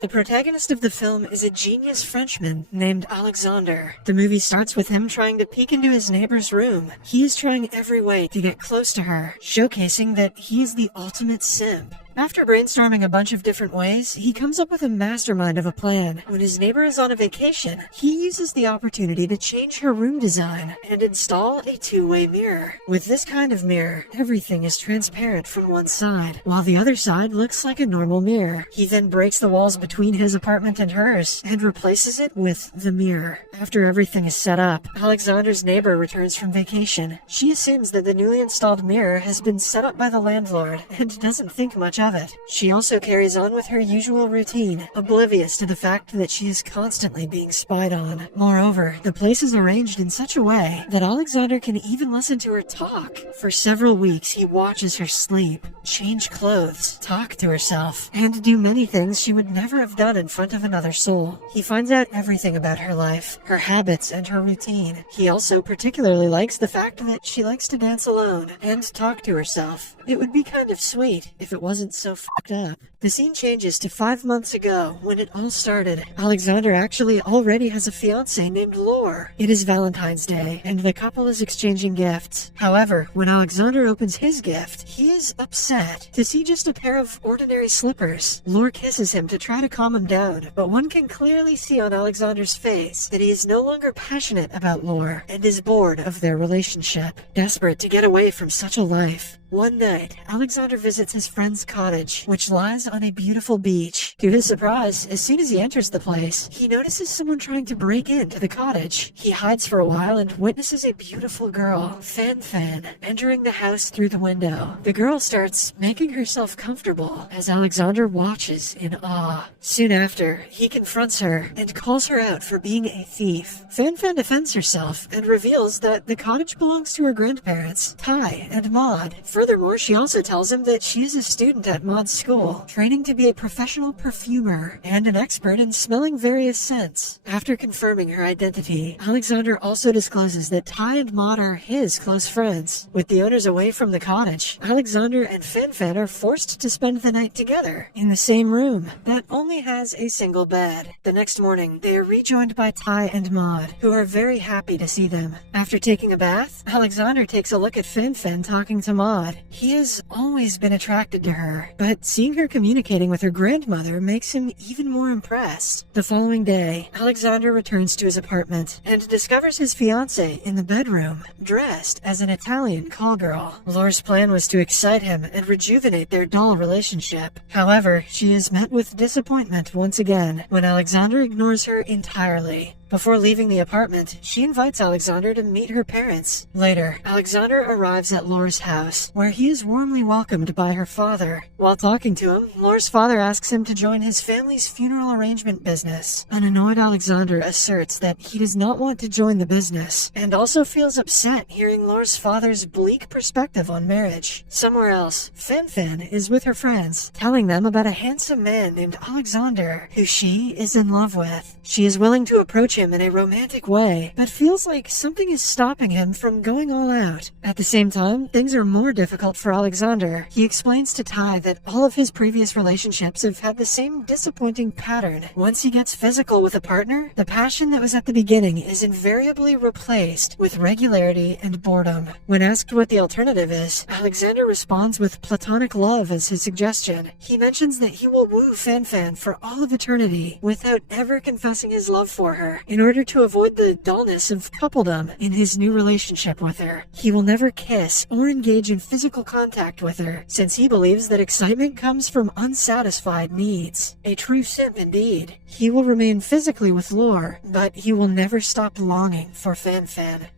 The protagonist of the film is a genius Frenchman named Alexander. The movie starts with him trying to peek into his neighbor's room. He is trying every way to get close to her, showcasing that he is the ultimate simp. After brainstorming a bunch of different ways, he comes up with a mastermind of a plan. When his neighbor is on a vacation, he uses the opportunity to change her room design and install a two-way mirror. With this kind of mirror, everything is transparent from one side, while the other side looks like a normal mirror. He then breaks the walls between his apartment and hers and replaces it with the mirror. After everything is set up, Alexander's neighbor returns from vacation. She assumes that the newly installed mirror has been set up by the landlord and doesn't think much of it. She also carries on with her usual routine, oblivious to the fact that she is constantly being spied on. Moreover, the place is arranged in such a way that Alexander can even listen to her talk. For several weeks, he watches her sleep, change clothes, talk to herself, and do many things she would never have done in front of another soul. He finds out everything about her life, her habits, and her routine. He also particularly likes the fact that she likes to dance alone and talk to herself. It would be kind of sweet if it wasn't so fucked up. The scene changes to 5 months ago, when it all started. Alexander actually already has a fiancé named Lore. It is Valentine's Day, and the couple is exchanging gifts. However, when Alexander opens his gift, he is upset to see just a pair of ordinary slippers. Lore kisses him to try to calm him down, but one can clearly see on Alexander's face that he is no longer passionate about Lore and is bored of their relationship. Desperate to get away from such a life, one night, Alexander visits his friend's cottage, which lies on a beautiful beach. To his surprise, as soon as he enters the place, he notices someone trying to break into the cottage. He hides for a while and witnesses a beautiful girl, Fan, entering the house through the window. The girl starts making herself comfortable as Alexander watches in awe. Soon after, he confronts her and calls her out for being a thief. Fan defends herself and reveals that the cottage belongs to her grandparents, Ty and Maud. Furthermore, she also tells him that she is a student at Maud's school, training to be a professional perfumer and an expert in smelling various scents. After confirming her identity, Alexander also discloses that Ty and Maud are his close friends. With the owners away from the cottage, Alexander and Fan are forced to spend the night together in the same room that only has a single bed. The next morning, they are rejoined by Ty and Maud, who are very happy to see them. After taking a bath, Alexander takes a look at Fan talking to Maud. He has always been attracted to her, but seeing her communicating with her grandmother makes him even more impressed. The following day, Alexander returns to his apartment and discovers his fiancée in the bedroom, dressed as an Italian call girl. Lore's plan was to excite him and rejuvenate their dull relationship. However, she is met with disappointment once again when Alexander ignores her entirely. Before leaving the apartment, she invites Alexander to meet her parents. Later, Alexander arrives at Lore's house, where he is warmly welcomed by her father. While talking to him, Lore's father asks him to join his family's funeral arrangement business. An annoyed Alexander asserts that he does not want to join the business, and also feels upset hearing Lore's father's bleak perspective on marriage. Somewhere else, Fan is with her friends, telling them about a handsome man named Alexander, who she is in love with. She is willing to approach him in a romantic way, but feels like something is stopping him from going all out. At the same time, things are more difficult for Alexander. He explains to Ty that all of his previous relationships have had the same disappointing pattern. Once he gets physical with a partner, the passion that was at the beginning is invariably replaced with regularity and boredom. When asked what the alternative is, Alexander responds with platonic love as his suggestion. He mentions that he will woo Fan for all of eternity without ever confessing his love for her, in order to avoid the dullness of coupledom in his new relationship with her. He will never kiss or engage in physical contact with her, since he believes that excitement comes from unsatisfied needs. A true simp indeed. He will remain physically with Lore, but he will never stop longing for Fan.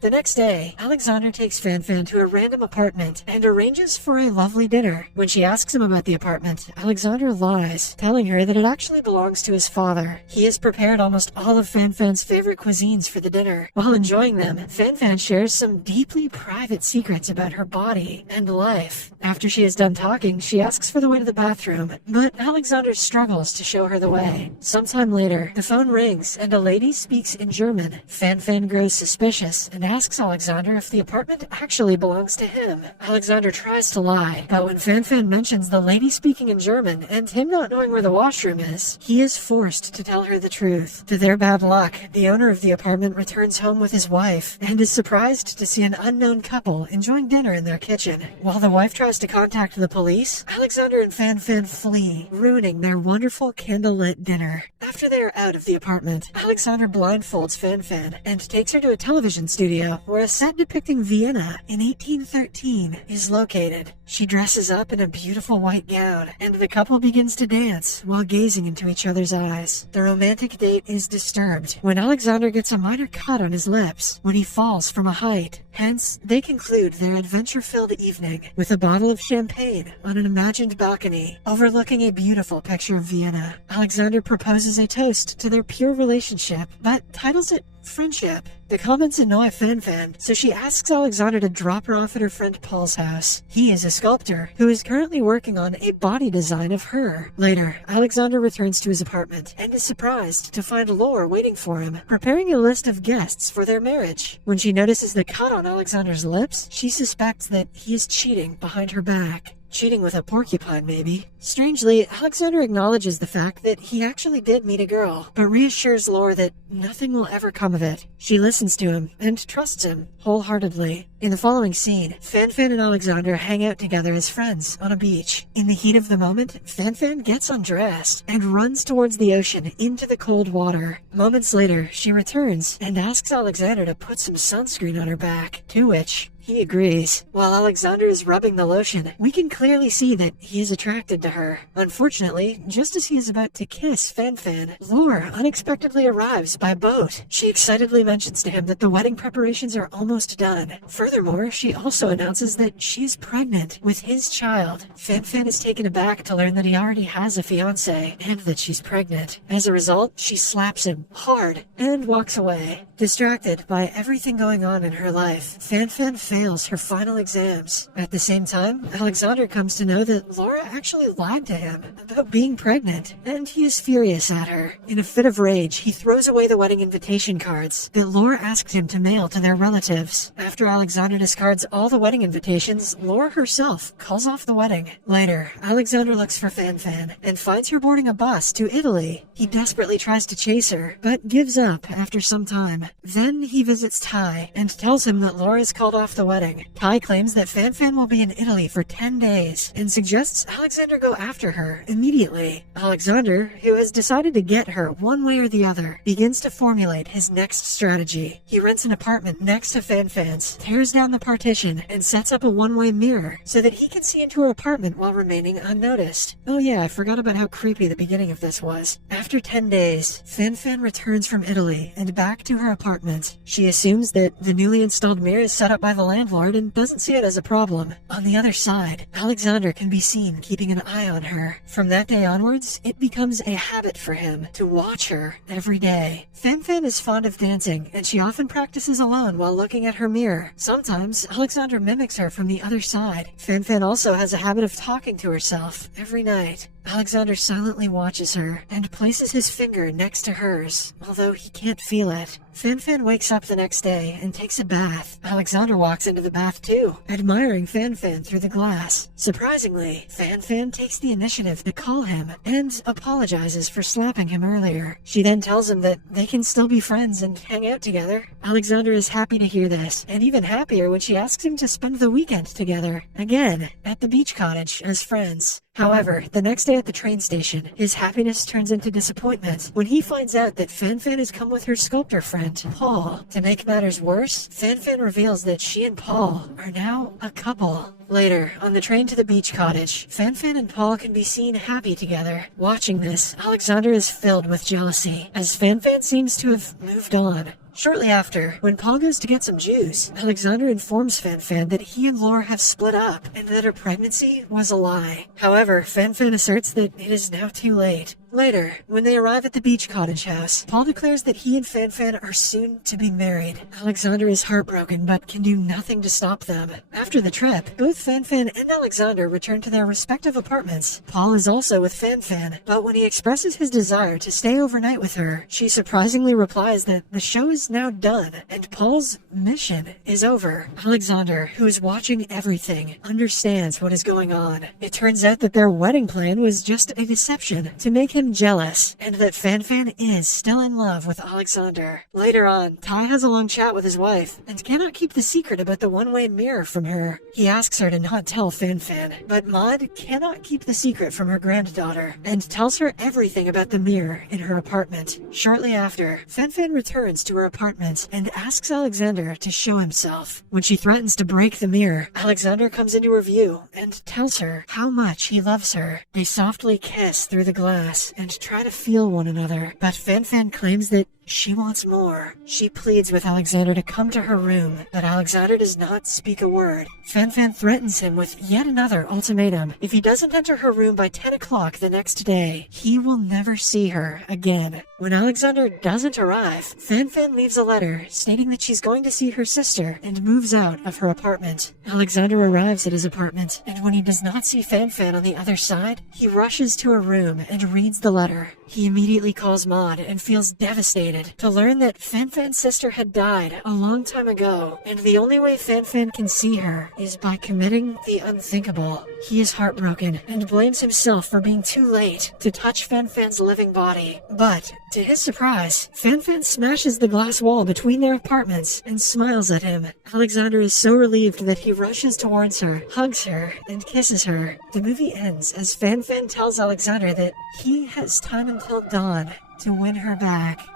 The next day, Alexander takes Fan to a random apartment and arranges for a lovely dinner. When she asks him about the apartment, Alexander lies, telling her that it actually belongs to his father. He has prepared almost all of Fan's Fanfan's favorite cuisines for the dinner. While enjoying them, Fanfan shares some deeply private secrets about her body and life. After she is done talking, she asks for the way to the bathroom, but Alexander struggles to show her the way. Sometime later, the phone rings and a lady speaks in German. Fanfan grows suspicious and asks Alexander if the apartment actually belongs to him. Alexander tries to lie, but when Fanfan mentions the lady speaking in German and him not knowing where the washroom is, he is forced to tell her the truth. To their bad luck, the owner of the apartment returns home with his wife and is surprised to see an unknown couple enjoying dinner in their kitchen. While the wife tries to contact the police, Alexander and Fanfan flee, ruining their wonderful candlelit dinner. After they are out of the apartment, Alexander blindfolds Fanfan and takes her to a television studio where a set depicting Vienna in 1813 is located. She dresses up in a beautiful white gown, and the couple begins to dance while gazing into each other's eyes. The romantic date is disturbed when Alexander gets a minor cut on his lips when he falls from a height. Hence, they conclude their adventure-filled evening with a bottle of champagne on an imagined balcony overlooking a beautiful picture of Vienna. Alexander proposes a toast to their pure relationship, but titles it friendship. The comments annoy Fanfan, so she asks Alexander to drop her off at her friend Paul's house. He is a sculptor who is currently working on a body design of her. Later, Alexander returns to his apartment and is surprised to find Laura waiting for him, preparing a list of guests for their marriage. When she notices the cut on Alexander's lips, she suspects that he is cheating behind her back. Cheating with a porcupine, maybe. Strangely, Alexander acknowledges the fact that he actually did meet a girl, but reassures Laura that nothing will ever come of it. She listens to him and trusts him wholeheartedly. In the following scene, Fanfan and Alexander hang out together as friends on a beach. In the heat of the moment, Fanfan gets undressed and runs towards the ocean into the cold water. Moments later, she returns and asks Alexander to put some sunscreen on her back, to which he agrees. While Alexander is rubbing the lotion, we can clearly see that he is attracted to her. Unfortunately, just as he is about to kiss Fanfan, Laura unexpectedly arrives by boat. She excitedly mentions to him that the wedding preparations are almost done. Furthermore, she also announces that she is pregnant with his child. Fanfan is taken aback to learn that he already has a fiancé and that she's pregnant. As a result, she slaps him hard and walks away. Distracted by everything going on in her life, Fanfan fails her final exams. At the same time, Alexander comes to know that Laura actually lied to him about being pregnant, and he is furious at her. In a fit of rage, he throws away the wedding invitation cards that Laura asked him to mail to their relatives. After Alexander discards all the wedding invitations, Laura herself calls off the wedding. Later, Alexander looks for Fanfan and finds her boarding a bus to Italy. He desperately tries to chase her, but gives up after some time. Then he visits Ty and tells him that Laura has called off the wedding. Ty claims that Fanfan will be in Italy for 10 days and suggests Alexander go after her immediately. Alexander, who has decided to get her one way or the other, begins to formulate his next strategy. He rents an apartment next to Fanfan's, tears down the partition, and sets up a one-way mirror so that he can see into her apartment while remaining unnoticed. Oh yeah, I forgot about how creepy the beginning of this was. After 10 days, Fanfan returns from Italy and back to her apartment. She assumes that the newly installed mirror is set up by the landlord and doesn't see it as a problem. On the other side, Alexander can be seen keeping an eye on her. From that day onwards, it becomes a habit for him to watch her every day. Fanfan is fond of dancing, and she often practices alone while looking at her mirror. Sometimes, Alexander mimics her from the other side. Fanfan also has a habit of talking to herself every night. Alexander silently watches her and places his finger next to hers, although he can't feel it. Fanfan wakes up the next day and takes a bath. Alexander walks into the bath too, admiring Fanfan through the glass. Surprisingly, Fanfan takes the initiative to call him and apologizes for slapping him earlier. She then tells him that they can still be friends and hang out together. Alexander is happy to hear this, and even happier when she asks him to spend the weekend together, again, at the beach cottage as friends. However, the next day at the train station, his happiness turns into disappointment when he finds out that Fanfan has come with her sculptor friend, Paul. To make matters worse, Fanfan reveals that she and Paul are now a couple. Later, on the train to the beach cottage, Fanfan and Paul can be seen happy together. Watching this, Alexander is filled with jealousy, as Fanfan seems to have moved on. Shortly after, when Paul goes to get some juice, Alexander informs Fanfan that he and Laura have split up and that her pregnancy was a lie. However, Fanfan asserts that it is now too late. Later, when they arrive at the beach cottage house, Paul declares that he and Fan are soon to be married. Alexander is heartbroken but can do nothing to stop them. After the trip, both Fan and Alexander return to their respective apartments. Paul is also with Fan, but when he expresses his desire to stay overnight with her, she surprisingly replies that the show is now done and Paul's mission is over. Alexander, who is watching everything, understands what is going on. It turns out that their wedding plan was just a deception to make him jealous, and that Fan is still in love with Alexander. Later on, Tai has a long chat with his wife and cannot keep the secret about the one-way mirror from her. He asks her to not tell Fan, but Maud cannot keep the secret from her granddaughter and tells her everything about the mirror in her apartment. Shortly after, Fan returns to her apartment and asks Alexander to show himself. When she threatens to break the mirror, Alexander comes into her view and tells her how much he loves her. They softly kiss through the glass and try to feel one another, but Fan claims that she wants more. She pleads with Alexander to come to her room, but Alexander does not speak a word. Fan threatens him with yet another ultimatum. If he doesn't enter her room by 10 o'clock the next day, he will never see her again. When Alexander doesn't arrive, Fan leaves a letter stating that she's going to see her sister and moves out of her apartment. Alexander arrives at his apartment, and when he does not see Fan on the other side, he rushes to her room and reads the letter. He immediately calls Maud and feels devastated to learn that Fan's sister had died a long time ago, and the only way Fan can see her is by committing the unthinkable. He is heartbroken and blames himself for being too late to touch Fan's living body. But, to his surprise, Fan smashes the glass wall between their apartments and smiles at him. Alexander is so relieved that he rushes towards her, hugs her, and kisses her. The movie ends as Fan tells Alexander that he has time until dawn to win her back.